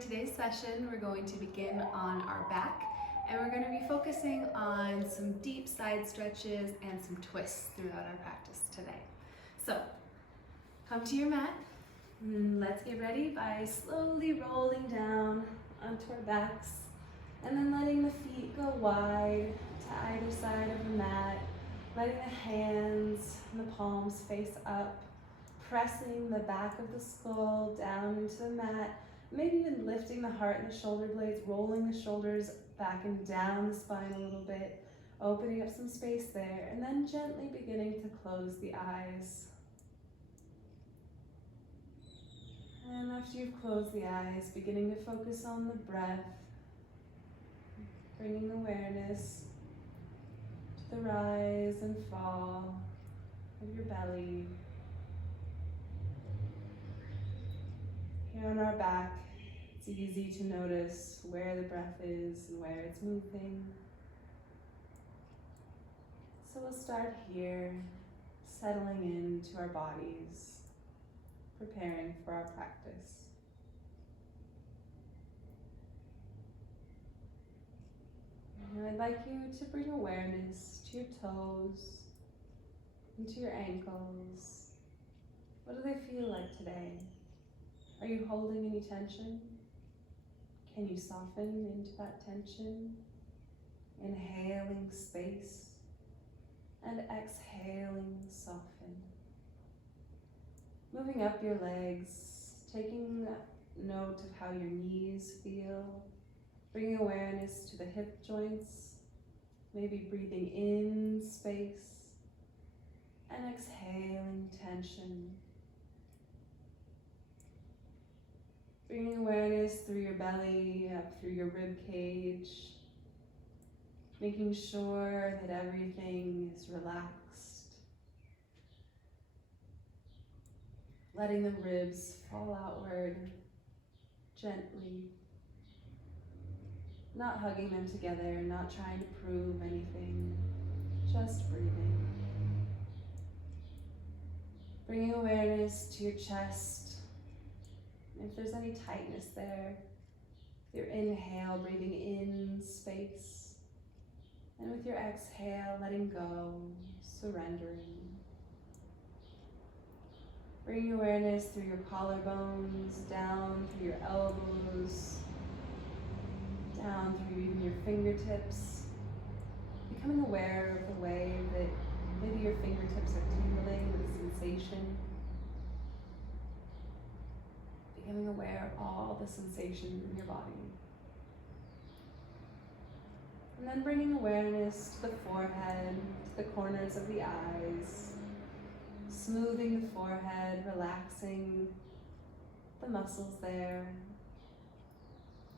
today's session, we're going to begin on our back, and we're going to be focusing on some deep side stretches and some twists throughout our practice today. So, come to your mat. Let's get ready by slowly rolling down onto our backs, and then letting the feet go wide to either side of the mat, letting the hands and the palms face up, pressing the back of the skull down into the mat, maybe even lifting the heart and the shoulder blades, rolling the shoulders back and down the spine a little bit, opening up some space there, and then gently beginning to close the eyes. And after you've closed the eyes, beginning to focus on the breath, bringing awareness to the rise and fall of your belly. Here on our back, it's easy to notice where the breath is and where it's moving. So we'll start here, settling into our bodies, preparing for our practice. And I'd like you to bring awareness to your toes and to your ankles. What do they feel like today? Are you holding any tension? Can you soften into that tension? Inhaling space and exhaling soften. Moving up your legs, taking note of how your knees feel, bringing awareness to the hip joints, maybe breathing in space and exhaling tension. Bringing awareness through your belly, up through your rib cage, making sure that everything is relaxed. Letting the ribs fall outward gently. Not hugging them together, not trying to prove anything, just breathing. Bringing awareness to your chest. If there's any tightness there, your inhale, breathing in space, and with your exhale, letting go, surrendering. Bringing awareness through your collarbones, down through your elbows, down through even your fingertips. Becoming aware of the way that maybe your fingertips are tingling with sensation. Becoming aware of all the sensations in your body. And then bringing awareness to the forehead, to the corners of the eyes, smoothing the forehead, relaxing the muscles there,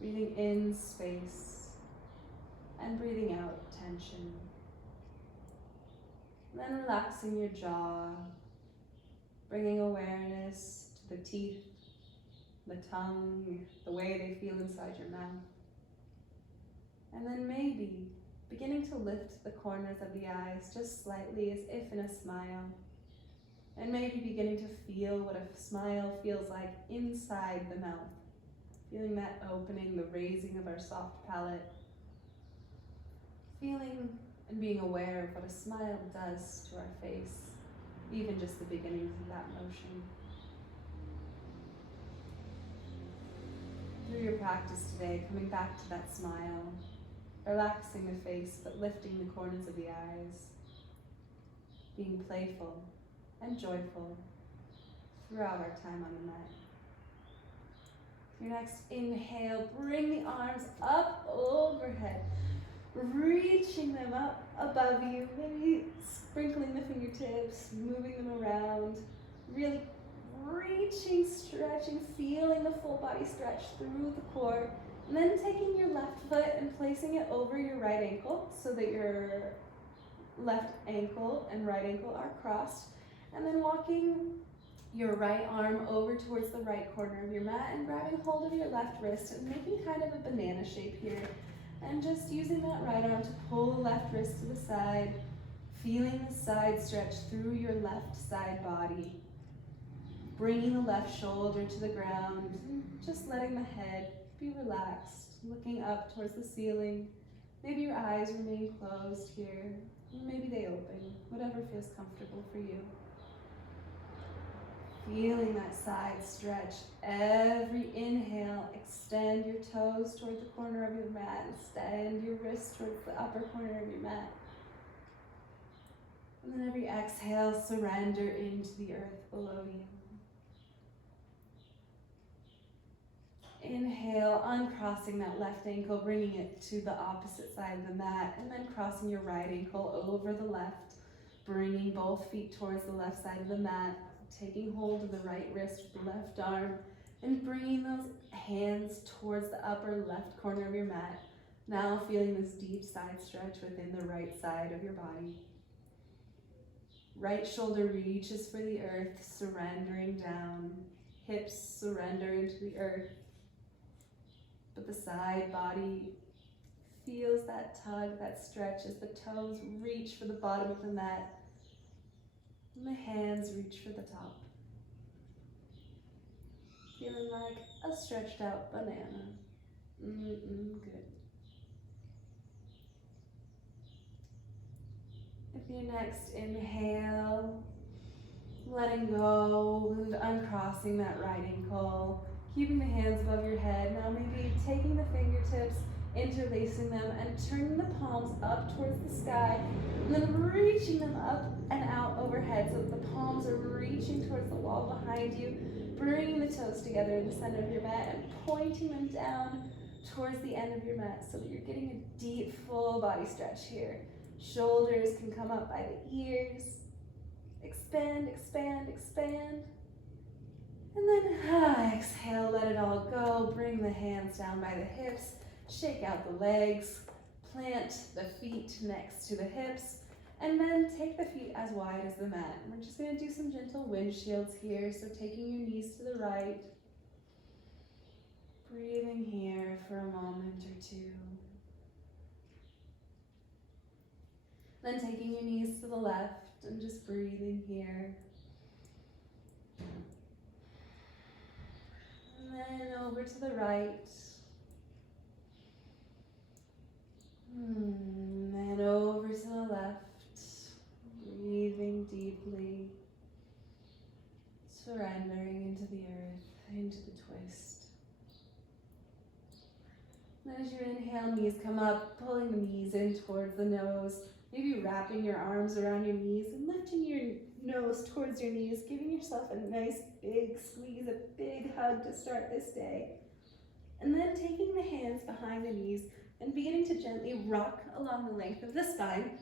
breathing in space and breathing out tension. And then relaxing your jaw, bringing awareness to the teeth, the tongue, the way they feel inside your mouth. And then maybe beginning to lift the corners of the eyes just slightly as if in a smile. And maybe beginning to feel what a smile feels like inside the mouth. Feeling that opening, the raising of our soft palate. Feeling and being aware of what a smile does to our face, even just the beginnings of that motion. Through your practice today, coming back to that smile, relaxing the face but lifting the corners of the eyes, being playful and joyful throughout our time on the mat. Your next inhale, bring the arms up overhead, reaching them up above you, maybe sprinkling the fingertips, moving them around, really reaching, stretching, feeling the full body stretch through the core, and then taking your left foot and placing it over your right ankle so that your left ankle and right ankle are crossed, and then walking your right arm over towards the right corner of your mat and grabbing hold of your left wrist and making kind of a banana shape here, and just using that right arm to pull the left wrist to the side, feeling the side stretch through your left side body. Bringing the left shoulder to the ground, just letting the head be relaxed, looking up towards the ceiling. Maybe your eyes remain closed here, or maybe they open, whatever feels comfortable for you. Feeling that side stretch. Every inhale, extend your toes toward the corner of your mat. Extend your wrists towards the upper corner of your mat. And then every exhale, surrender into the earth below you. Inhale, uncrossing that left ankle, bringing it to the opposite side of the mat, and then crossing your right ankle over the left, bringing both feet towards the left side of the mat, taking hold of the right wrist with the left arm, and bringing those hands towards the upper left corner of your mat. Now feeling this deep side stretch within the right side of your body. Right shoulder reaches for the earth, surrendering down. Hips surrender into the earth. But the side body feels that tug, that stretch as the toes reach for the bottom of the mat and the hands reach for the top. Feeling like a stretched out banana. Good. If you next inhale, letting go and uncrossing that right ankle, keeping the hands above your head. Now maybe taking the fingertips, interlacing them, and turning the palms up towards the sky, and then reaching them up and out overhead so that the palms are reaching towards the wall behind you, bringing the toes together in the center of your mat and pointing them down towards the end of your mat so that you're getting a deep, full body stretch here. Shoulders can come up by the ears. Expand, expand, expand. And then exhale, let it all go. Bring the hands down by the hips. Shake out the legs. Plant the feet next to the hips. And then take the feet as wide as the mat. And we're just going to do some gentle windshields here. So taking your knees to the right. Breathing here for a moment or two. Then taking your knees to the left and just breathing here. And then over to the right. And then over to the left. Breathing deeply. Surrendering into the earth, into the twist. And as you inhale, knees come up, pulling the knees in towards the nose. Maybe wrapping your arms around your knees and lifting your nose towards your knees, giving yourself a nice big squeeze, a big hug to start this day. And then taking the hands behind the knees and beginning to gently rock along the length of the spine.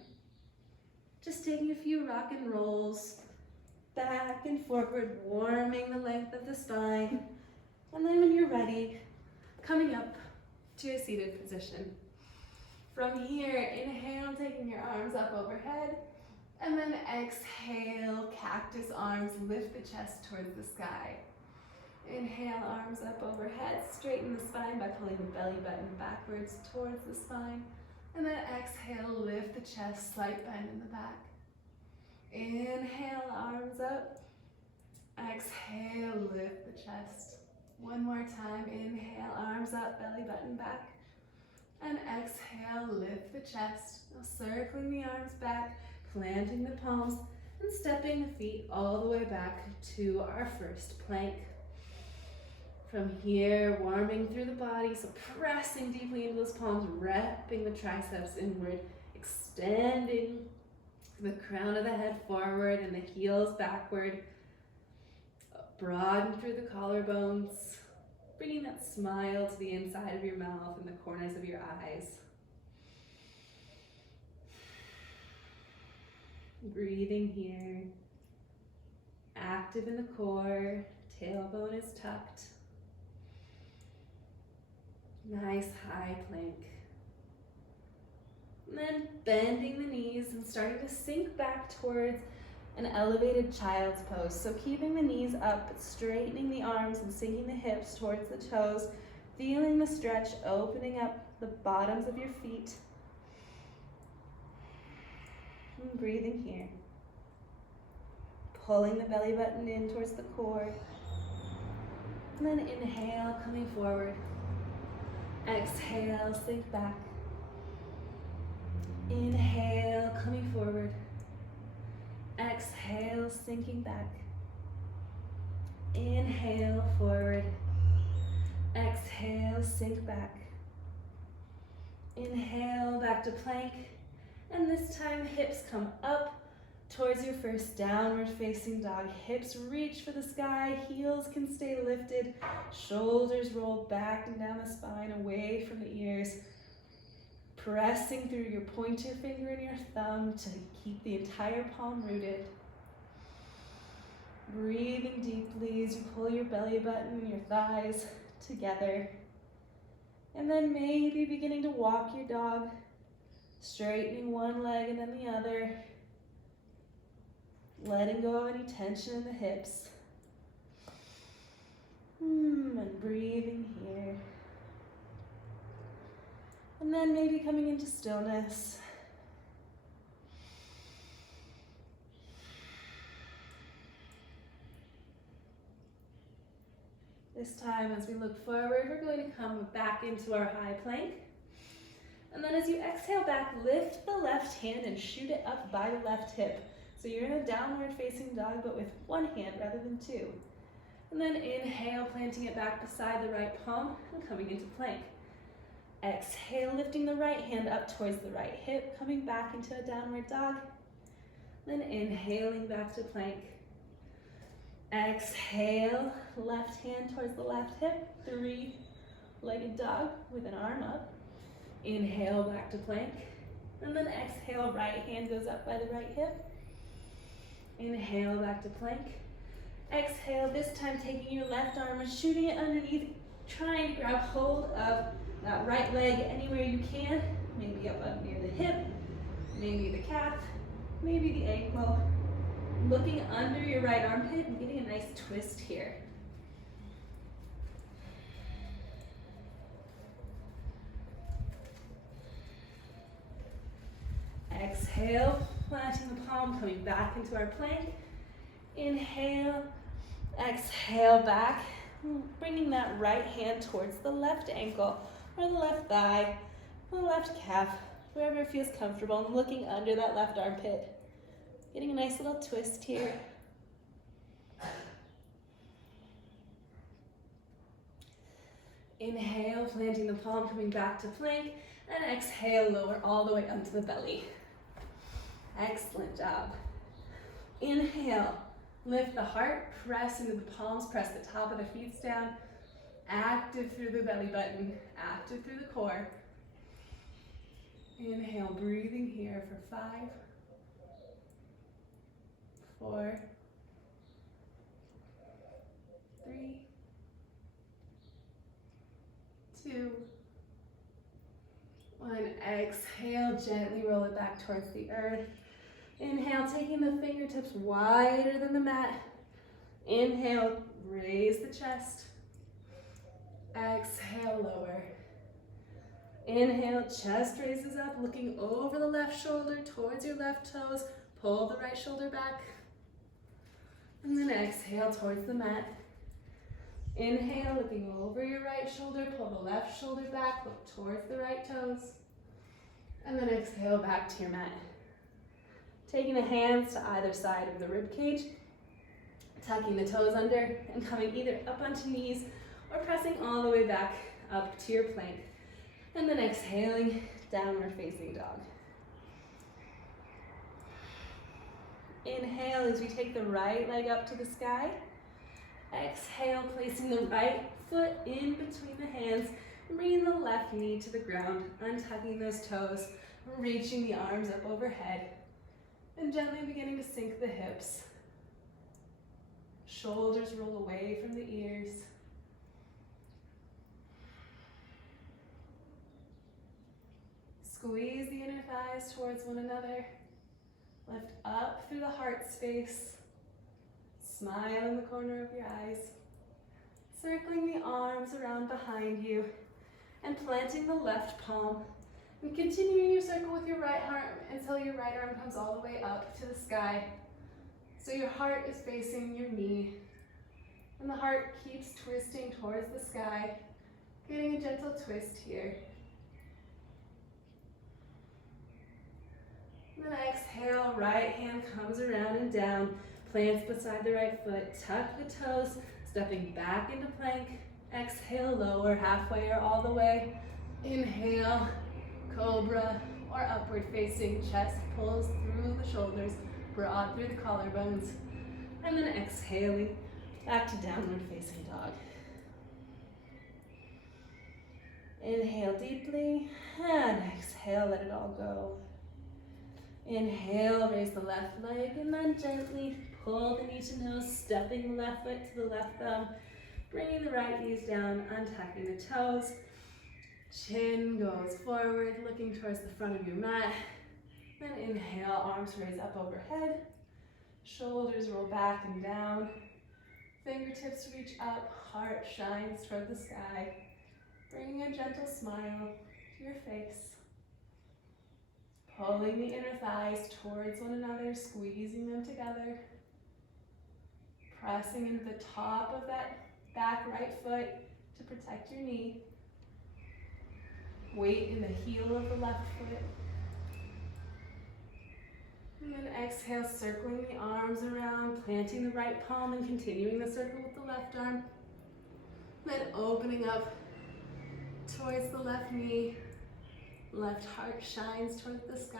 Just taking a few rock and rolls, back and forward, warming the length of the spine. And then when you're ready, coming up to a seated position. From here, inhale, taking your arms up overhead, and then exhale, cactus arms, lift the chest towards the sky. Inhale, arms up overhead, straighten the spine by pulling the belly button backwards towards the spine, and then exhale, lift the chest, slight bend in the back. Inhale, arms up, exhale, lift the chest. One more time, inhale, arms up, belly button back. And exhale, lift the chest. Now circling the arms back, planting the palms, and stepping the feet all the way back to our first plank. From here, warming through the body, so pressing deeply into those palms, wrapping the triceps inward, extending the crown of the head forward and the heels backward. Broaden through the collarbones. Bringing that smile to the inside of your mouth and the corners of your eyes. Breathing here. Active in the core. Tailbone is tucked. Nice high plank. And then bending the knees and starting to sink back towards an elevated child's pose. So keeping the knees up, but straightening the arms and sinking the hips towards the toes, feeling the stretch, opening up the bottoms of your feet. And breathing here. Pulling the belly button in towards the core. And then inhale, coming forward. Exhale, sink back. Inhale, coming forward. Exhale, sinking back. Inhale, forward. Exhale, sink back. Inhale, back to plank. And this time, hips come up towards your first downward facing dog. Hips reach for the sky, heels can stay lifted, shoulders roll back and down the spine, away from the ears. Pressing through your pointer finger and your thumb to keep the entire palm rooted. Breathing deeply as you pull your belly button, your thighs together. And then maybe beginning to walk your dog, straightening one leg and then the other. Letting go of any tension in the hips. And breathing here. And then maybe coming into stillness. This time, as we look forward, we're going to come back into our high plank. And then as you exhale back, lift the left hand and shoot it up by the left hip. So you're in a downward facing dog, but with one hand rather than two. And then inhale, planting it back beside the right palm and coming into plank. Exhale, lifting the right hand up towards the right hip, coming back into a downward dog. Then inhaling back to plank. Exhale, left hand towards the left hip, three-legged dog with an arm up. Inhale back to plank. And then exhale, right hand goes up by the right hip. Inhale back to plank. Exhale, this time taking your left arm and shooting it underneath, trying to grab hold of that right leg anywhere you can, maybe up near the hip, maybe the calf, maybe the ankle. Looking under your right armpit and getting a nice twist here. Exhale, planting the palm, coming back into our plank. Inhale, exhale back, bringing that right hand towards the left ankle or the left thigh or the left calf, wherever it feels comfortable, and looking under that left armpit. Getting a nice little twist here. Inhale, planting the palm, coming back to plank, and exhale, lower all the way onto the belly. Excellent job. Inhale, lift the heart, press into the palms, press the top of the feet down, active through the belly button, active through the core. Inhale, breathing here for 5, 4, 3, 2, 1. Exhale, gently roll it back towards the earth. Inhale, taking the fingertips wider than the mat. Inhale, raise the chest. Exhale, lower. Inhale, chest raises up, looking over the left shoulder towards your left toes. Pull the right shoulder back. And then exhale towards the mat. Inhale, looking over your right shoulder, pull the left shoulder back, look towards the right toes. And then exhale back to your mat. Taking the hands to either side of the rib cage, tucking the toes under and coming either up onto knees or pressing all the way back up to your plank. And then exhaling, downward facing dog. Inhale as we take the right leg up to the sky. Exhale, placing the right foot in between the hands, bringing the left knee to the ground, untucking those toes, reaching the arms up overhead, and gently beginning to sink the hips. Shoulders roll away from the ears. Squeeze the inner thighs towards one another. Lift up through the heart space. Smile in the corner of your eyes. Circling the arms around behind you and planting the left palm. And continuing your circle with your right arm until your right arm comes all the way up to the sky. So your heart is facing your knee. And the heart keeps twisting towards the sky, Getting a gentle twist here. And then exhale, right hand comes around and down, plants beside the right foot, tuck the toes, stepping back into plank. Exhale, lower halfway or all the way. Inhale, cobra or upward facing, chest pulls through the shoulders, broad through the collarbones. And then exhaling, back to downward facing dog. Inhale deeply, and exhale, let it all go. Inhale, raise the left leg, and then gently pull the knee to nose, stepping the left foot to the left thumb, bringing the right knees down, untucking the toes. Chin goes forward, looking towards the front of your mat. Then inhale, arms raise up overhead. Shoulders roll back and down. Fingertips reach up, heart shines toward the sky. Bringing a gentle smile to your face. Pulling the inner thighs towards one another, squeezing them together. Pressing into the top of that back right foot to protect your knee. Weight in the heel of the left foot. And then exhale, circling the arms around, planting the right palm and continuing the circle with the left arm. Then opening up towards the left knee. Left heart shines towards the sky.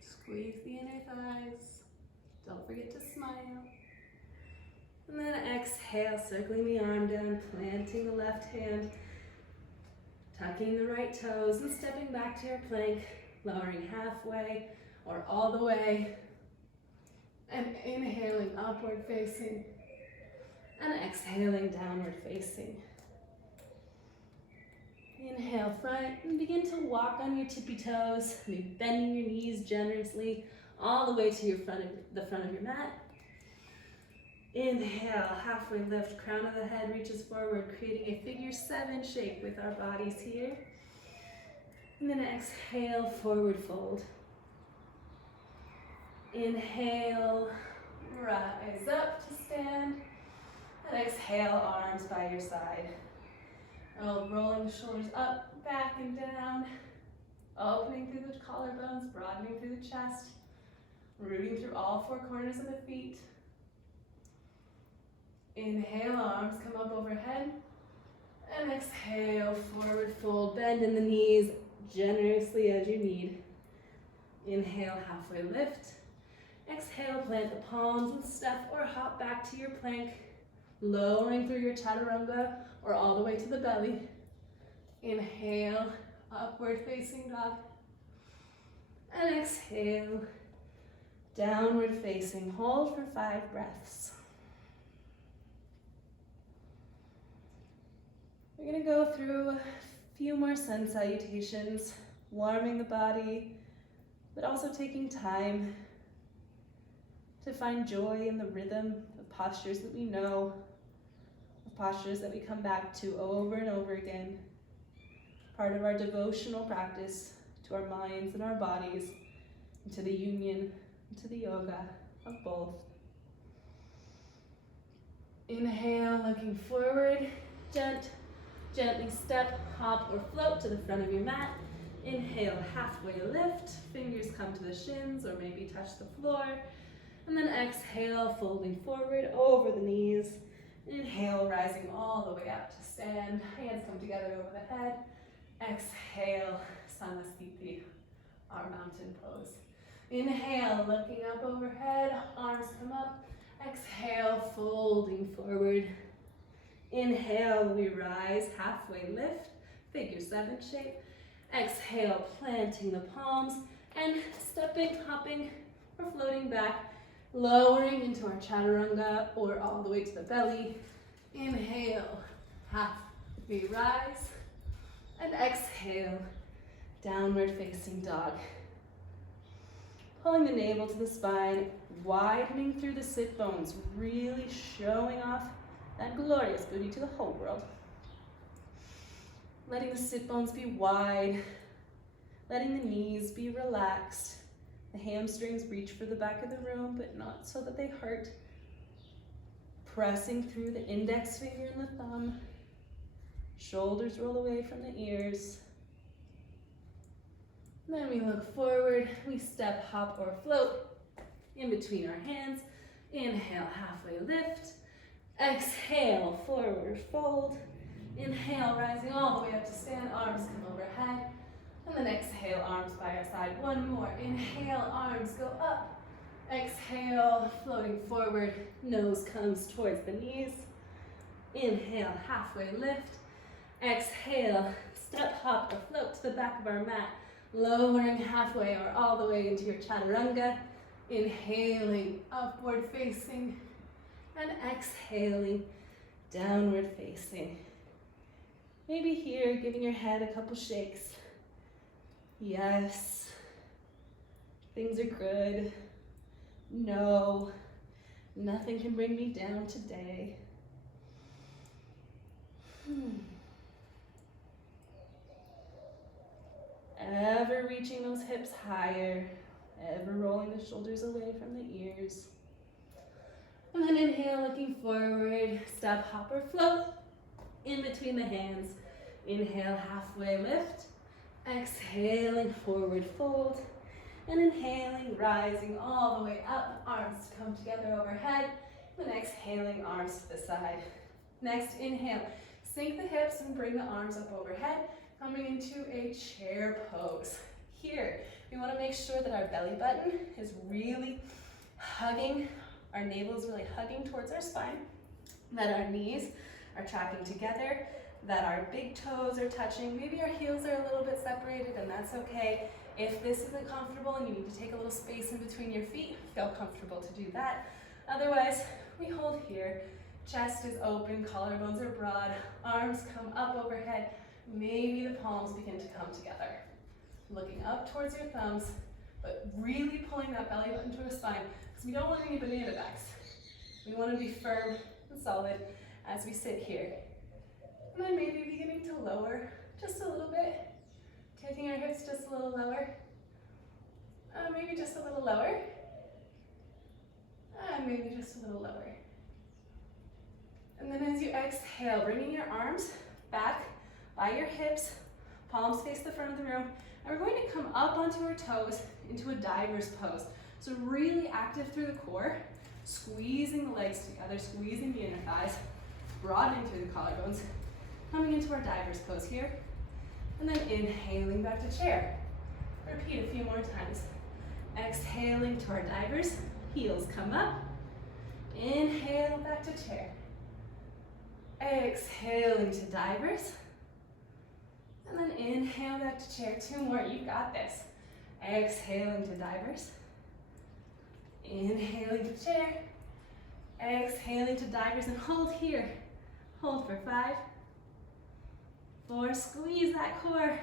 Squeeze the inner thighs. Don't forget to smile. And then exhale, circling the arm down, planting the left hand, tucking the right toes, and stepping back to your plank, lowering halfway or all the way. And inhaling, upward facing. And exhaling, downward facing. Inhale, front, and begin to walk on your tippy toes, maybe bending your knees generously all the way to the front of your mat. Inhale, halfway lift, crown of the head reaches forward, creating a figure 7 shape with our bodies here. And then exhale, forward fold. Inhale, rise up to stand. And exhale, arms by your side. Rolling the shoulders up, back, and down. Opening through the collarbones, broadening through the chest. Rooting through all 4 corners of the feet. Inhale, arms come up overhead. And exhale, forward fold. Bend in the knees generously as you need. Inhale, halfway lift. Exhale, plant the palms and step or hop back to your plank. Lowering through your chaturanga or all the way to the belly. Inhale, upward facing dog. And exhale, downward facing. Hold for 5 breaths. We're going to go through a few more sun salutations, warming the body, but also taking time to find joy in the rhythm of postures that we know, of postures that we come back to over and over again. Part of our devotional practice to our minds and our bodies, and to the union, and to the yoga of both. Inhale, looking forward, gently step, hop, or float to the front of your mat. Inhale, halfway lift, fingers come to the shins or maybe touch the floor. And then exhale, folding forward over the knees. Inhale, rising all the way up to stand. Hands come together over the head. Exhale, Samastiti, our mountain pose. Inhale, looking up overhead, arms come up. Exhale, folding forward. Inhale, we rise, halfway lift, figure 7 shape. Exhale, planting the palms and stepping, hopping, or floating back, lowering into our chaturanga or all the way to the belly. Inhale, half, we rise, and exhale, downward facing dog. Pulling the navel to the spine, widening through the sit bones, really showing off that glorious booty to the whole world. Letting the sit bones be wide, letting the knees be relaxed, The hamstrings reach for the back of the room, but not so that they hurt. Pressing through the index finger and the thumb. Shoulders roll away from the ears. Then we look forward, we step, hop, or float in between our hands. Inhale, halfway lift. Exhale, forward fold. Inhale, rising all the way up to stand, arms come overhead. And then exhale, arms by our side. One more. Inhale, arms go up. Exhale, floating forward, nose comes towards the knees. Inhale, halfway lift. Exhale, step, hop, or float to the back of our mat, lowering halfway or all the way into your chaturanga. Inhaling, upward facing, and exhaling, downward facing. Maybe here, giving your head a couple shakes. Yes, things are good. No, nothing can bring me down today. Ever reaching those hips higher, ever rolling the shoulders away from the ears. And then inhale, looking forward, step, hop, or float in between the hands. Inhale, halfway lift. Exhaling, forward fold. And inhaling, rising all the way up, arms come together overhead. And exhaling, arms to the side. Next, inhale, sink the hips and bring the arms up overhead, coming into a chair pose. Here, we want to make sure that our belly button is really hugging, our navel is really hugging towards our spine, that our knees are tracking together, that our big toes are touching. Maybe our heels are a little bit separated, and that's okay. If this isn't comfortable and you need to take a little space in between your feet, feel comfortable to do that. Otherwise, we hold here. Chest is open, collarbones are broad, arms come up overhead. Maybe the palms begin to come together. Looking up towards your thumbs, but really pulling that belly button to the spine, because we don't want any banana backs. We want to be firm and solid as we sit here. And then maybe beginning to lower just a little bit. Taking our hips just a little lower. Maybe just a little lower. And maybe just a little lower. And then as you exhale, bringing your arms back by your hips, palms face the front of the room, and we're going to come up onto our toes into a diver's pose. So really active through the core, squeezing the legs together, squeezing the inner thighs, broadening through the collarbones, coming into our diver's pose here, and then inhaling back to chair. Repeat a few more times. Exhaling to our divers, heels come up, inhale back to chair. Exhaling to divers, and then inhale back to chair. Two more, you got this. Exhaling to divers, inhaling to chair, exhaling to divers, and hold here. Hold for 5, 4, squeeze that core.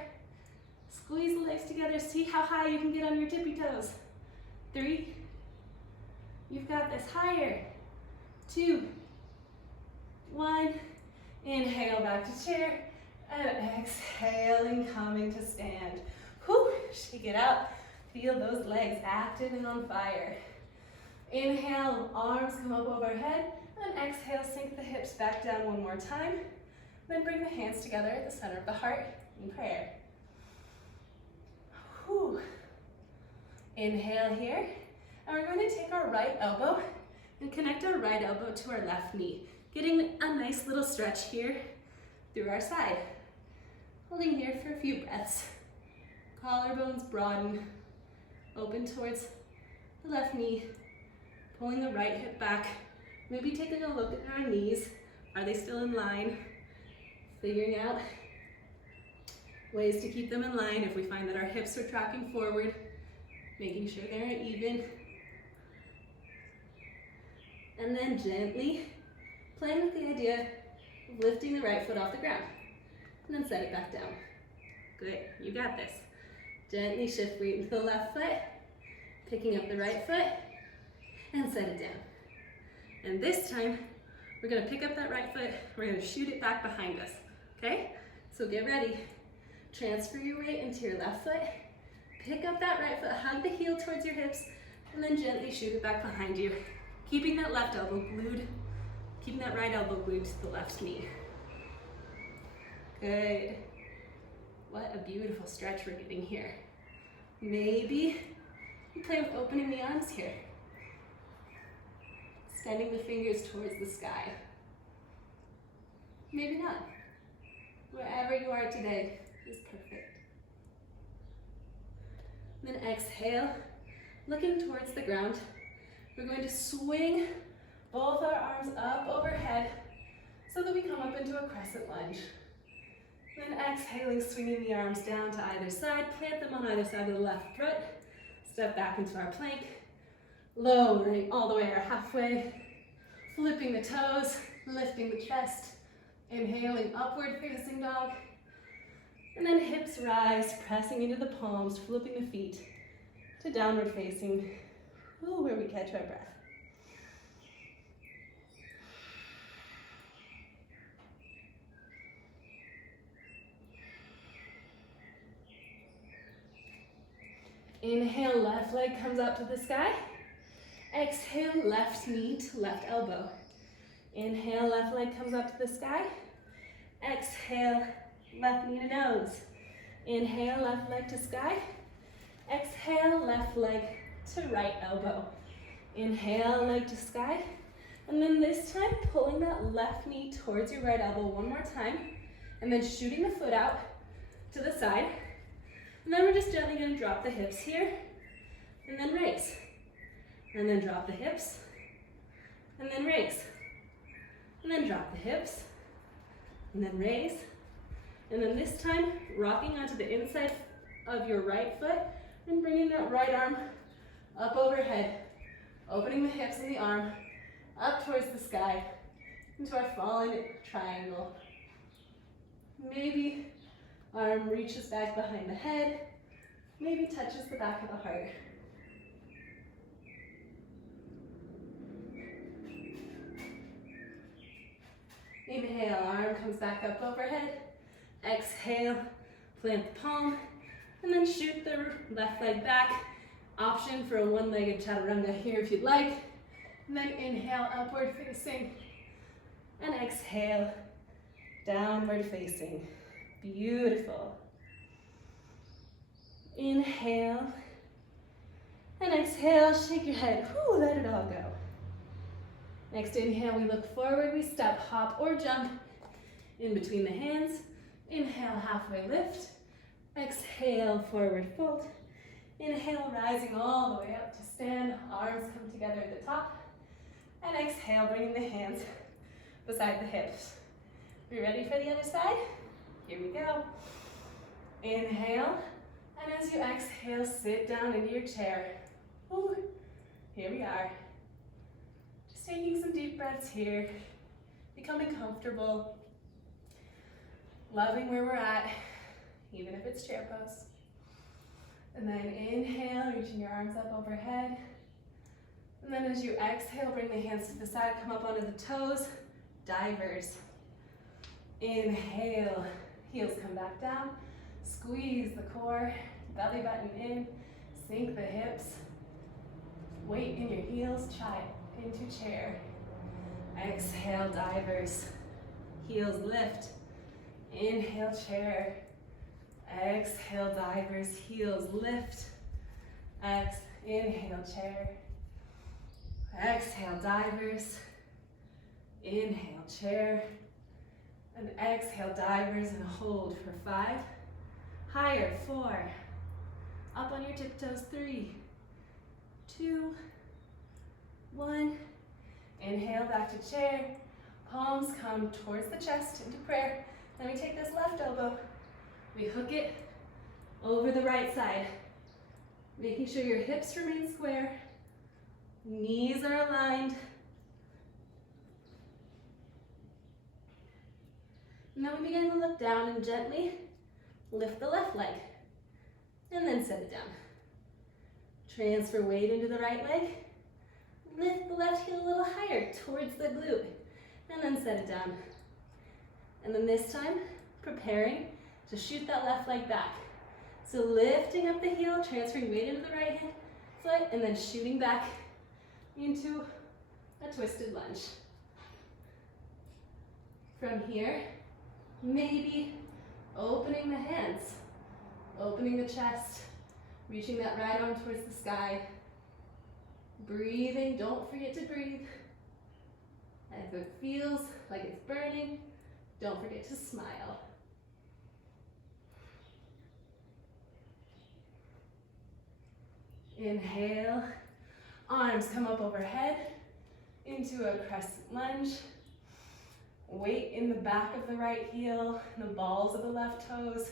Squeeze the legs together, see how high you can get on your tippy toes. 3, you've got this, higher. 2, 1, inhale back to chair, and exhaling, coming to stand. Whew, shake it out. Feel those legs active and on fire. Inhale, arms come up overhead, and exhale, sink the hips back down one more time. Then bring the hands together at the center of the heart in prayer. Whew. Inhale here, and we're going to take our right elbow and connect our right elbow to our left knee, getting a nice little stretch here through our side. Holding here for a few breaths. Collarbones broaden, open towards the left knee, pulling the right hip back. Maybe taking a look at our knees. Are they still in line? Figuring out ways to keep them in line if we find that our hips are tracking forward, making sure they're even. And then gently playing with the idea of lifting the right foot off the ground. And then set it back down. Good, you got this. Gently shift weight into the left foot, picking up the right foot, and set it down. And this time, we're gonna pick up that right foot, we're gonna shoot it back behind us, okay? So get ready. Transfer your weight into your left foot, pick up that right foot, hug the heel towards your hips, and then gently shoot it back behind you. Keeping that left elbow glued, keeping that right elbow glued to the left knee. Good. What a beautiful stretch we're getting here. Maybe you play with opening the arms here. Extending the fingers towards the sky. Maybe not. Wherever you are today is perfect. Then exhale, looking towards the ground. We're going to swing both our arms up overhead so that we come up into a crescent lunge. Then exhaling, swinging the arms down to either side, plant them on either side of the left foot, step back into our plank, lowering all the way or halfway, flipping the toes, lifting the chest, inhaling upward facing dog, and then hips rise, pressing into the palms, flipping the feet to downward facing, where we catch our breath. Inhale, left leg comes up to the sky. Exhale, left knee to left elbow. Inhale, left leg comes up to the sky. Exhale, left knee to nose. Inhale, left leg to sky. Exhale, left leg to right elbow. Inhale, leg to sky. And then this time, pulling that left knee towards your right elbow one more time. And then shooting the foot out to the side. And then we're just gently going to drop the hips here. And then raise. And then drop the hips. And then raise. And then drop the hips. And then raise. And then this time, rocking onto the inside of your right foot and bringing that right arm up overhead. Opening the hips and the arm up towards the sky into our fallen triangle. Maybe arm reaches back behind the head, maybe touches the back of the heart. Inhale, arm comes back up overhead. Exhale, plant the palm, and then shoot the left leg back. Option for a one-legged chaturanga here if you'd like. And then inhale, upward facing, and exhale, downward facing. Beautiful. Inhale, and exhale, shake your head. Whew, let it all go. Next inhale, we look forward, we step, hop, or jump in between the hands. Inhale, halfway lift. Exhale, forward fold. Inhale, rising all the way up to stand. Arms come together at the top. And exhale, bringing the hands beside the hips. We ready for the other side? Here we go. Inhale, and as you exhale, sit down into your chair. Ooh, here we are. Just taking some deep breaths here, becoming comfortable, loving where we're at, even if it's chair pose. And then inhale, reaching your arms up overhead. And then as you exhale, bring the hands to the side, come up onto the toes, divers. Inhale, heels come back down, squeeze the core, belly button in, sink the hips, weight in your heels, child into chair. Exhale, divers, heels lift. Inhale, chair. Exhale, divers, heels lift. Inhale, chair. Exhale, divers. Inhale, chair. And exhale, divers, and hold for 5. Higher, 4. Up on your tiptoes, 3, 2, 1. Inhale, back to chair. Palms come towards the chest into prayer. Then we take this left elbow. We hook it over the right side, making sure your hips remain square, knees are aligned. And then we begin to look down and gently lift the left leg, and then set it down. Transfer weight into the right leg, lift the left heel a little higher towards the glute, and then set it down. And then this time, preparing to shoot that left leg back. So lifting up the heel, transferring weight into the right foot, and then shooting back into a twisted lunge. From here, maybe opening the hands, opening the chest, reaching that right arm towards the sky. Breathing, don't forget to breathe. And if it feels like it's burning, don't forget to smile. Inhale, arms come up overhead into a crescent lunge. Weight in the back of the right heel, the balls of the left toes.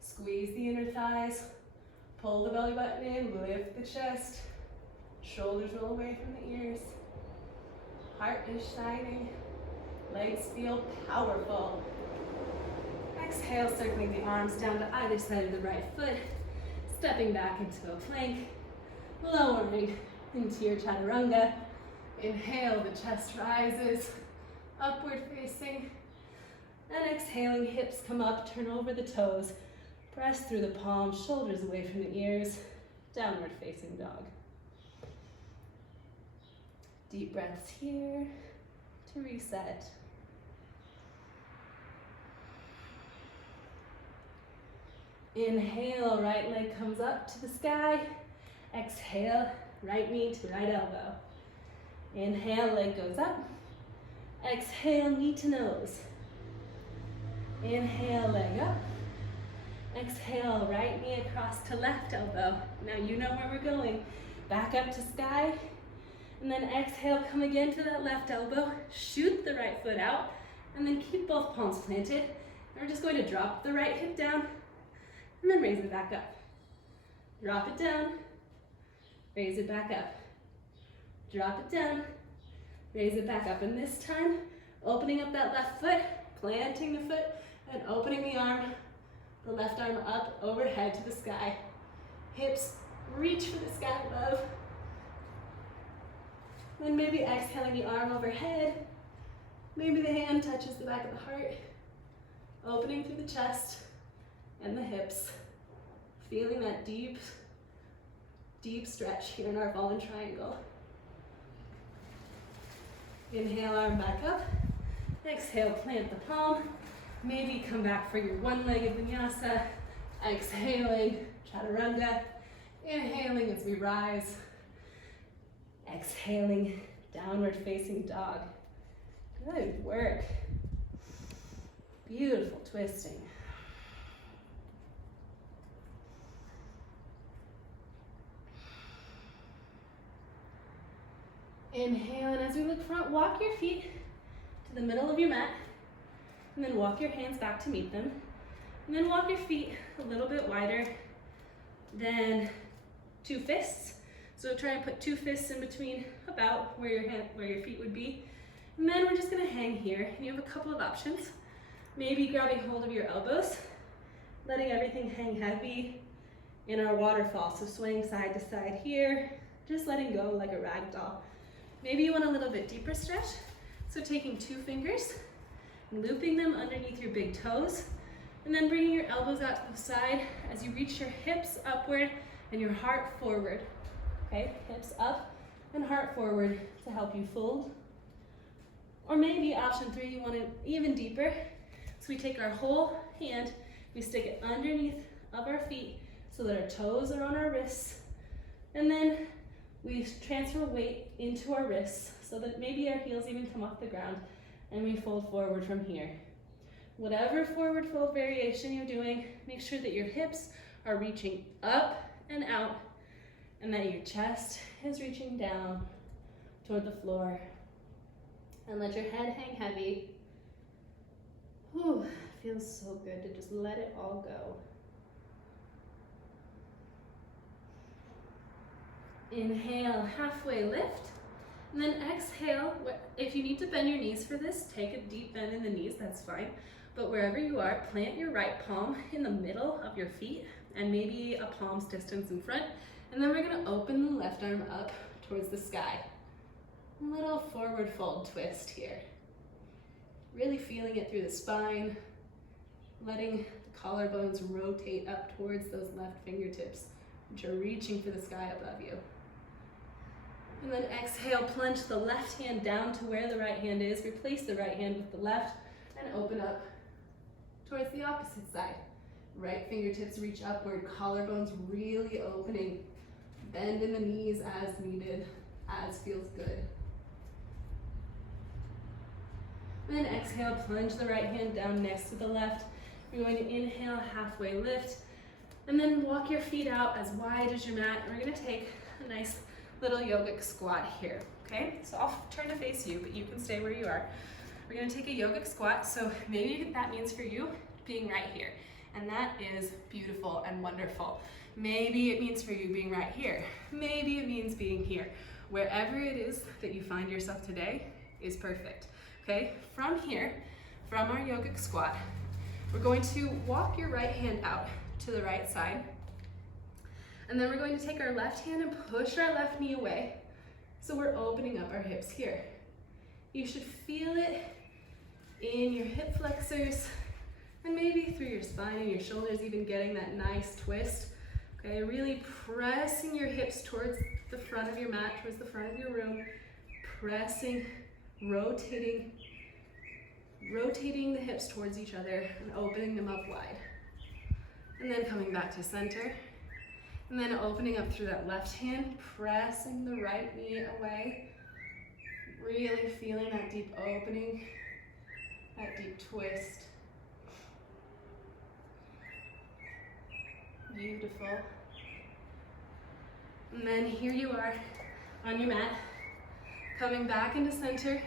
Squeeze the inner thighs. Pull the belly button in, lift the chest. Shoulders roll away from the ears. Heart is shining. Legs feel powerful. Exhale, circling the arms down to either side of the right foot. Stepping back into a plank. Lowering into your chaturanga. Inhale, the chest rises, upward facing. And exhaling, hips come up, turn over the toes. Press through the palms, shoulders away from the ears. Downward facing dog. Deep breaths here to reset. Inhale, right leg comes up to the sky. Exhale, right knee to right elbow. Inhale, leg goes up. Exhale, knee to nose. Inhale, leg up. Exhale, right knee across to left elbow. Now you know where we're going. Back up to sky. And then exhale, come again to that left elbow. Shoot the right foot out. And then keep both palms planted. And we're just going to drop the right hip down. And then raise it back up. Drop it down. Raise it back up. Drop it down. Raise it back up. And this time, opening up that left foot, planting the foot, and opening the arm, the left arm up overhead to the sky. Hips reach for the sky above. Then maybe exhaling the arm overhead. Maybe the hand touches the back of the heart. Opening through the chest and the hips. Feeling that deep, deep stretch here in our fallen triangle. Inhale, arm back up. Exhale, plant the palm. Maybe come back for your one-legged vinyasa. Exhaling, chaturanga. Inhaling as we rise. Exhaling, downward facing dog. Good work. Beautiful twisting. Inhale, and as we look front, walk your feet to the middle of your mat, and then walk your hands back to meet them. And then walk your feet a little bit wider than two fists. So try and put two fists in between about where your feet would be. And then we're just gonna hang here. And you have a couple of options. Maybe grabbing hold of your elbows, letting everything hang heavy in our waterfall. So swaying side to side here, just letting go like a rag doll. Maybe you want a little bit deeper stretch. So taking two fingers, looping them underneath your big toes, and then bringing your elbows out to the side as you reach your hips upward and your heart forward. Okay, hips up and heart forward to help you fold. Or maybe option 3, you want it even deeper. So we take our whole hand, we stick it underneath of our feet so that our toes are on our wrists. And then we transfer weight into our wrists so that maybe our heels even come off the ground, and we fold forward from here. Whatever forward fold variation you're doing, make sure that your hips are reaching up and out, and that your chest is reaching down toward the floor. And let your head hang heavy. Whew, feels so good to just let it all go. Inhale, halfway lift, and then exhale. If you need to bend your knees for this, take a deep bend in the knees, that's fine. But wherever you are, plant your right palm in the middle of your feet and maybe a palm's distance in front. And then we're gonna open the left arm up towards the sky. A little forward fold twist here. Really feeling it through the spine, letting the Collarbones rotate up towards those left fingertips, which are reaching for the sky above you. And then exhale, plunge the left hand down to where the right hand is. Replace the right hand with the left and open up towards the opposite side. Right fingertips reach upward, collarbones really opening. Bend in the knees as needed, as feels good. And then exhale, plunge the right hand down next to the left. You're going to inhale, halfway lift, and then walk your feet out as wide as your mat. And we're gonna take a nice little yogic squat here, okay? So I'll turn to face you, but you can stay where you are. We're gonna take a yogic squat, so maybe that means for you being right here, and that is beautiful and wonderful. Maybe it means for you being right here. Maybe it means being here. Wherever it is that you find yourself today is perfect, okay? From here, from our yogic squat, we're going to walk your right hand out to the right side, and then we're going to take our left hand and push our left knee away. So we're opening up our hips here. You should feel it in your hip flexors and maybe through your spine and your shoulders, even getting that nice twist. Okay, really pressing your hips towards the front of your mat, towards the front of your room, pressing, rotating the hips towards each other and opening them up wide. And then coming back to center. And then opening up through that left hand, pressing the right knee away. Really feeling that deep opening, that deep twist. Beautiful. And then here you are on your mat, coming back into center.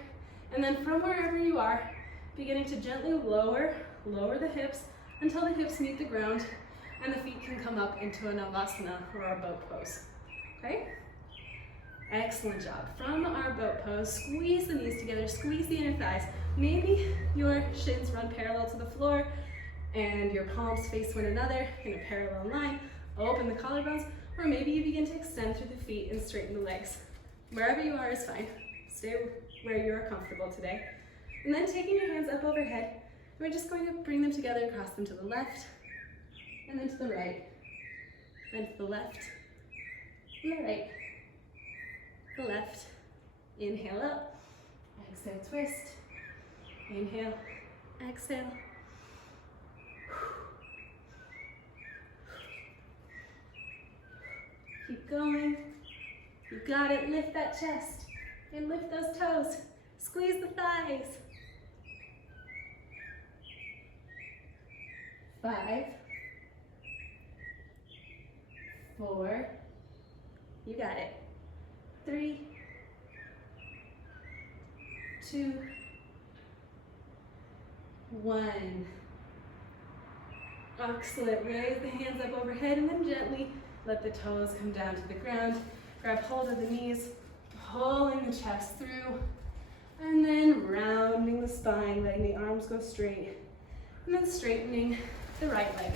And then from wherever you are, beginning to gently lower the hips until the hips meet the ground and the feet can come up into a Navasana or our boat pose, okay? Excellent job. From our boat pose, squeeze the knees together, squeeze the inner thighs. Maybe your shins run parallel to the floor and your palms face one another in a parallel line. Open the collarbones, or maybe you begin to extend through the feet and straighten the legs. Wherever you are is fine. Stay where you're comfortable today. And then taking your hands up overhead, we're just going to bring them together, cross them to the left, and then to the right, then to the left, and the right, the left. Inhale up, exhale, twist, inhale, exhale. Keep going, you got it, lift that chest, and lift those toes, squeeze the thighs. 5, 4, you got it. 3, 2, 1. Excellent. Raise the hands up overhead and then gently let the toes come down to the ground. Grab hold of the knees, pulling the chest through, and then rounding the spine, letting the arms go straight, and then straightening the right leg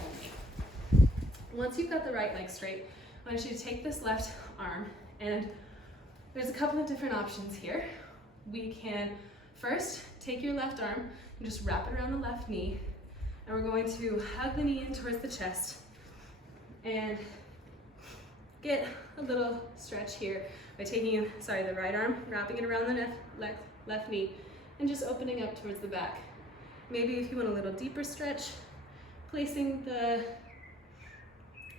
only. Once you've got the right leg straight, I want you to take this left arm, and there's a couple of different options here. We can first take your left arm and just wrap it around the left knee, and we're going to hug the knee in towards the chest and get a little stretch here by taking, the right arm, wrapping it around the left knee, and just opening up towards the back. Maybe if you want a little deeper stretch, placing the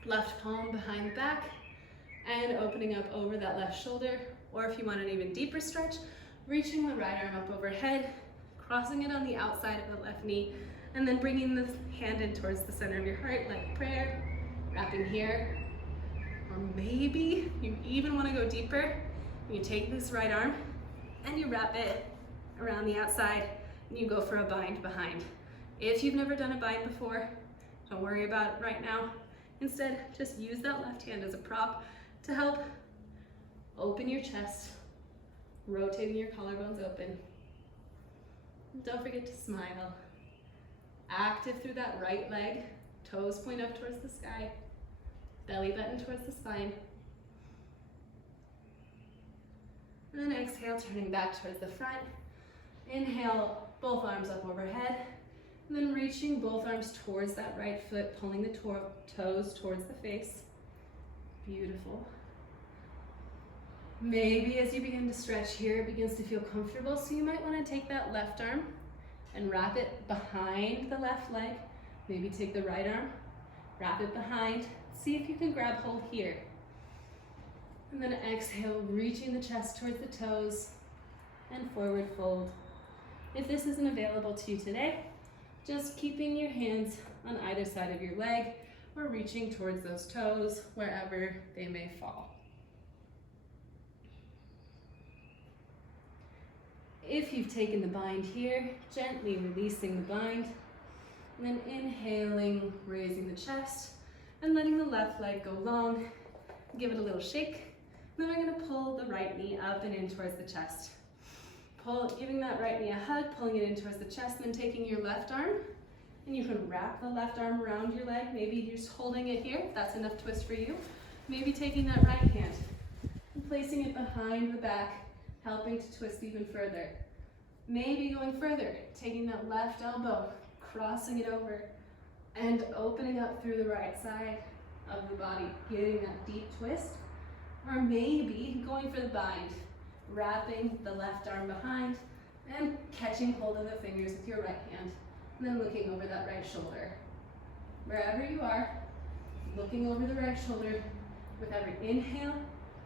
left palm behind the back and opening up over that left shoulder, or if you want an even deeper stretch, reaching the right arm up overhead, crossing it on the outside of the left knee, and then bringing the hand in towards the center of your heart like a prayer, wrapping here. Or maybe you even want to go deeper. You take this right arm and you wrap it around the outside and you go for a bind behind. If you've never done a bind before, don't worry about it right now. Instead, just use that left hand as a prop to help open your chest, rotating your collarbones open. And don't forget to smile. Active through that right leg, toes point up towards the sky, belly button towards the spine. And then exhale, turning back towards the front. Inhale, both arms up overhead. And then reaching both arms towards that right foot, pulling the toes towards the face. Beautiful. Maybe as you begin to stretch here, it begins to feel comfortable, so you might want to take that left arm and wrap it behind the left leg. Maybe take the right arm, wrap it behind. See if you can grab hold here. And then exhale, reaching the chest towards the toes and forward fold. If this isn't available to you today, just keeping your hands on either side of your leg or reaching towards those toes wherever they may fall. If you've taken the bind here, gently releasing the bind, and then inhaling, raising the chest, and letting the left leg go long. Give it a little shake. Then we're going to pull the right knee up and in towards the chest. Giving that right knee a hug, pulling it in towards the chest, and then taking your left arm, and you can wrap the left arm around your leg. Maybe you're just holding it here, if that's enough twist for you. Maybe taking that right hand and placing it behind the back, helping to twist even further. Maybe going further, taking that left elbow, crossing it over, and opening up through the right side of the body, getting that deep twist. Or maybe going for the bind, wrapping the left arm behind and catching hold of the fingers with your right hand, and then looking over that right shoulder. Wherever you are, looking over the right shoulder. With every inhale,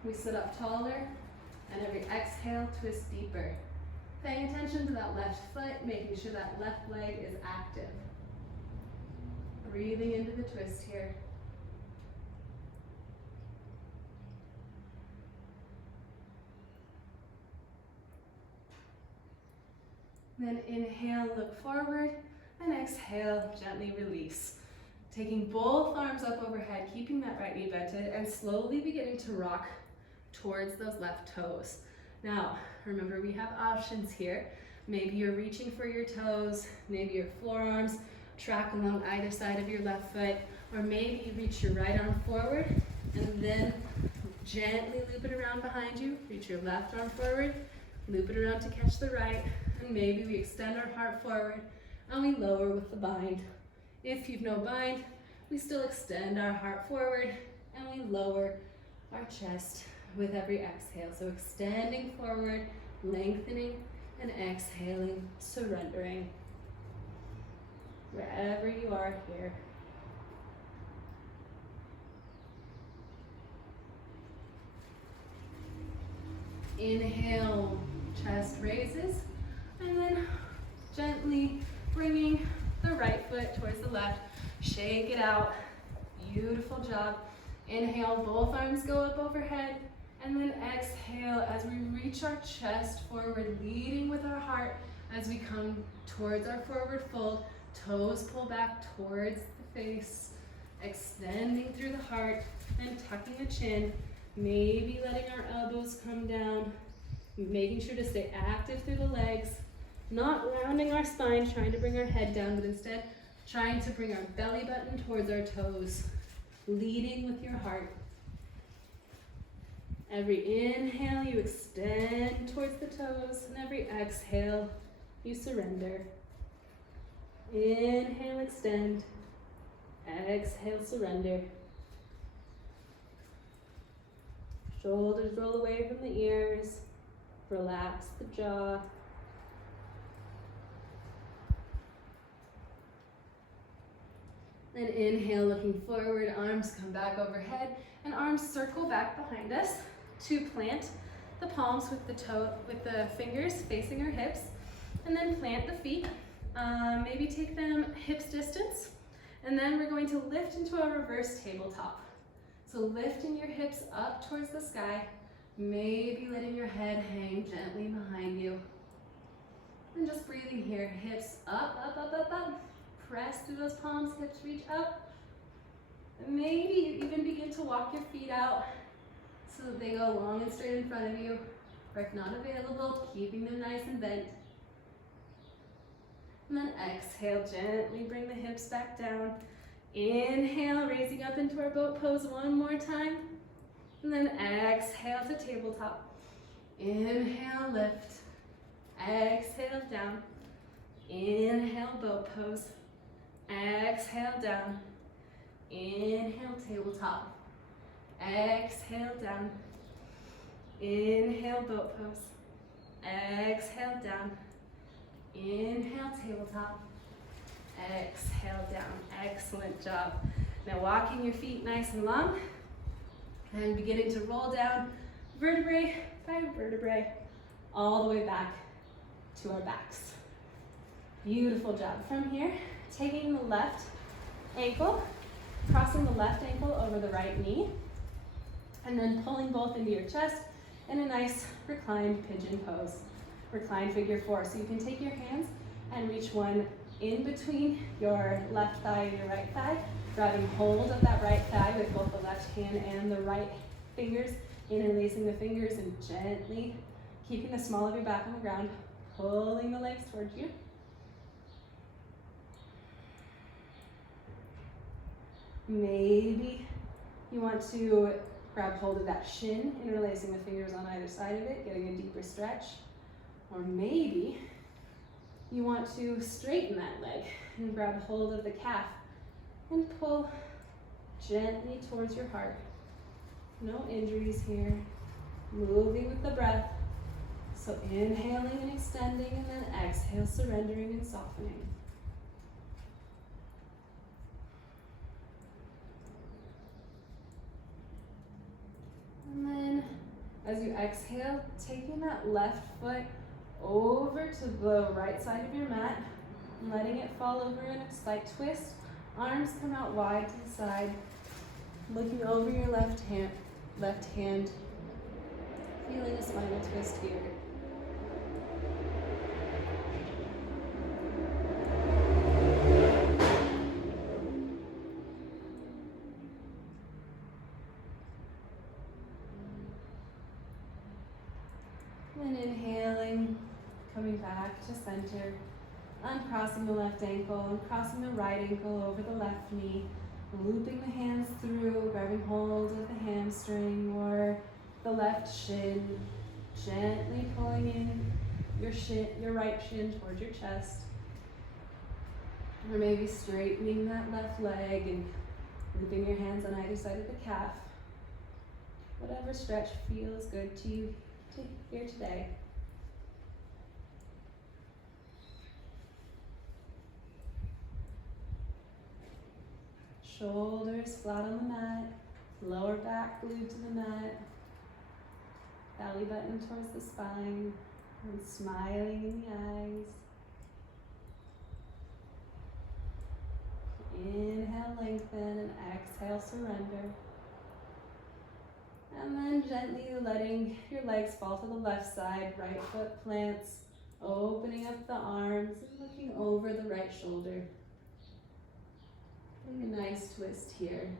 we sit up taller, and every exhale, twist deeper. Paying attention to that left foot, making sure that left leg is active. Breathing into the twist here. Then inhale, look forward, and exhale, gently release. Taking both arms up overhead, keeping that right knee bented, and slowly beginning to rock towards those left toes. Now, remember we have options here. Maybe you're reaching for your toes, maybe your forearms track along either side of your left foot, or maybe you reach your right arm forward, and then gently loop it around behind you, reach your left arm forward, loop it around to catch the right, and maybe we extend our heart forward and we lower with the bind. If you've no bind, we still extend our heart forward and we lower our chest with every exhale. So extending forward, lengthening, and exhaling, surrendering. Wherever you are here. Inhale, chest raises, and then gently bringing the right foot towards the left. Shake it out. Beautiful job. Inhale, both arms go up overhead, and then exhale as we reach our chest forward, leading with our heart as we come towards our forward fold. Toes pull back towards the face, extending through the heart and tucking the chin. Maybe letting our elbows come down, making sure to stay active through the legs, not rounding our spine, trying to bring our head down, but instead trying to bring our belly button towards our toes, leading with your heart. Every inhale, you extend towards the toes, and every exhale, you surrender. Inhale, extend. Exhale, surrender. Shoulders roll away from the ears. Relax the jaw. Then inhale, looking forward, arms come back overhead, and arms circle back behind us to plant the palms with the fingers facing our hips, and then plant the feet. Maybe take them hips distance, and then we're going to lift into a reverse tabletop. So lifting your hips up towards the sky, maybe letting your head hang gently behind you. And just breathing here, hips up, up, up, up, up. Press through those palms, hips reach up. And maybe you even begin to walk your feet out so that they go long and straight in front of you. Or if not available, keeping them nice and bent. And then exhale, gently bring the hips back down. Inhale, raising up into our boat pose one more time. And then exhale to tabletop. Inhale, lift. Exhale, down. Inhale, boat pose. Exhale, down. Inhale, tabletop. Exhale, down. Inhale, boat pose. Exhale, down. Inhale, tabletop. Exhale, down. Excellent job. Now walking your feet nice and long and beginning to roll down vertebrae by vertebrae all the way back to our backs. Beautiful job. From here, taking the left ankle, crossing the left ankle over the right knee, and then pulling both into your chest in a nice reclined pigeon pose, reclined figure four. So you can take your hands and reach one in between your left thigh and your right thigh, grabbing hold of that right thigh with both the left hand and the right fingers, interlacing the fingers and gently keeping the small of your back on the ground, pulling the legs towards you. Maybe you want to grab hold of that shin, interlacing the fingers on either side of it, getting a deeper stretch. Or maybe you want to straighten that leg and grab hold of the calf and pull gently towards your heart. No injuries here. Moving with the breath. So inhaling and extending, and then exhale, surrendering and softening. And then as you exhale, taking that left foot over to the right side of your mat, letting it fall over in a slight twist. Arms come out wide to the side, looking over your left hand, feeling a spinal twist here. And inhaling, coming back to center, uncrossing the left ankle, uncrossing the right ankle over the left knee, looping the hands through, grabbing hold of the hamstring or the left shin, gently pulling in your right shin towards your chest. Or maybe straightening that left leg and looping your hands on either side of the calf. Whatever stretch feels good to you here today. Shoulders flat on the mat, lower back glued to the mat, belly button towards the spine, and smiling in the eyes. Inhale, lengthen, and exhale, surrender. And then gently letting your legs fall to the left side, right foot plants, opening up the arms and looking over the right shoulder. Getting a nice twist here.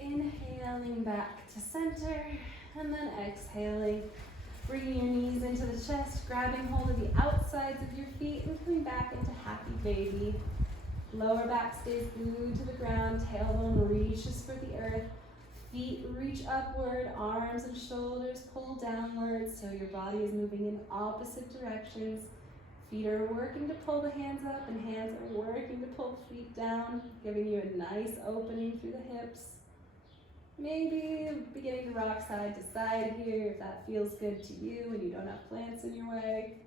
Inhaling back to center, and then exhaling, bringing your knees into the chest, grabbing hold of the outsides of your feet and coming back into happy baby. Lower back stays glued to the ground, tailbone reaches for the earth, feet reach upward, arms and shoulders pull downward so your body is moving in opposite directions. Feet are working to pull the hands up and hands are working to pull the feet down, giving you a nice opening through the hips. Maybe beginning to rock side to side here if that feels good to you and you don't have plants in your way.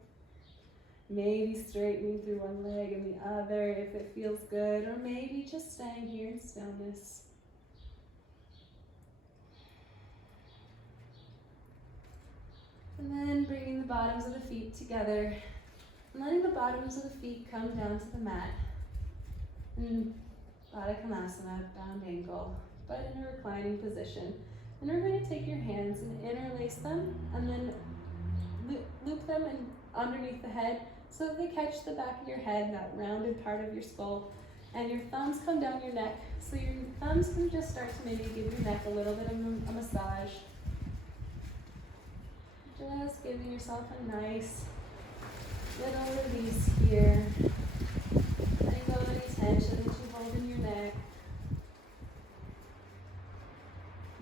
Maybe straightening through one leg and the other if it feels good, or maybe just staying here in stillness. And then bringing the bottoms of the feet together and letting the bottoms of the feet come down to the mat. And Baddha Konasana, bound ankle, but in a reclining position. And we're going to take your hands and interlace them and then loop them in underneath the head so that they catch the back of your head, that rounded part of your skull. And your thumbs come down your neck. So your thumbs can just start to maybe give your neck a little bit of a massage. Just giving yourself a nice Little release here. Letting go of any tension that you hold in your neck.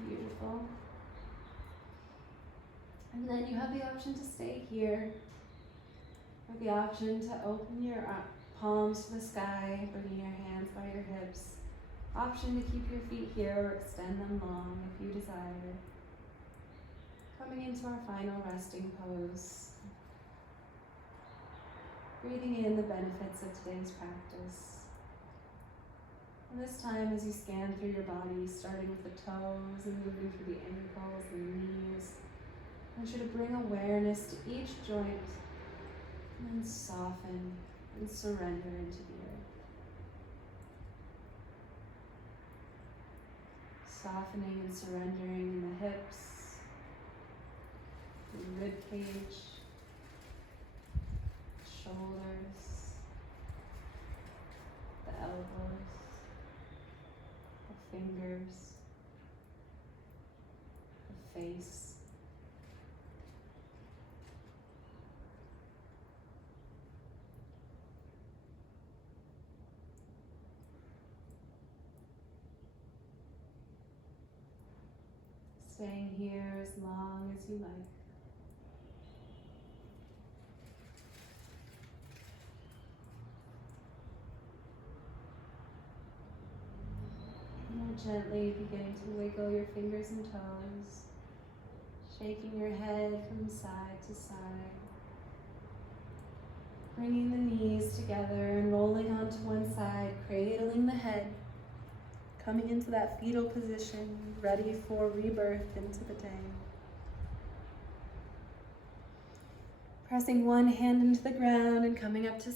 Beautiful. And then you have the option to stay here, or the option to open your palms to the sky, bringing your hands by your hips. Option to keep your feet here or extend them long if you desire. Coming into our final resting pose. Breathing in the benefits of today's practice. And this time, as you scan through your body, starting with the toes and moving through the ankles and the knees, I want you to bring awareness to each joint and then soften and surrender into the earth. Softening and surrendering in the hips, the rib cage, shoulders, the elbows, the fingers, the face. Staying here as long as you like. Now gently beginning to wiggle your fingers and toes, shaking your head from side to side, bringing the knees together and rolling onto one side, cradling the head, coming into that fetal position, ready for rebirth into the day. Pressing one hand into the ground and coming up to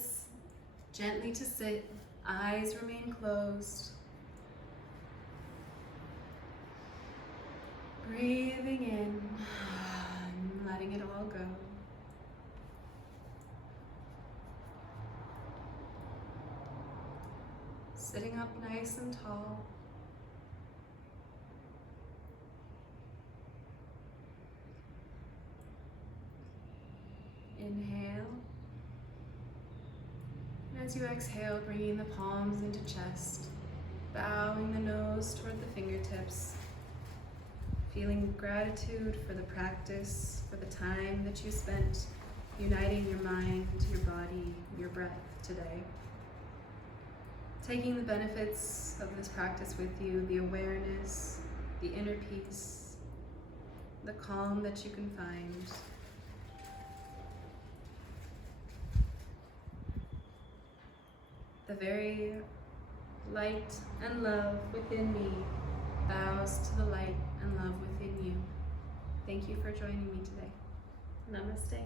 gently to sit, eyes remain closed. Breathing in, and letting it all go. Sitting up nice and tall. Inhale. And as you exhale, bringing the palms into chest, bowing the nose toward the fingertips, feeling gratitude for the practice, for the time that you spent uniting your mind to your body, your breath today. Taking the benefits of this practice with you, the awareness, the inner peace, the calm that you can find. The very light and love within me bows to the light and love within you. Thank you for joining me today. Namaste.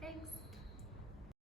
Thanks.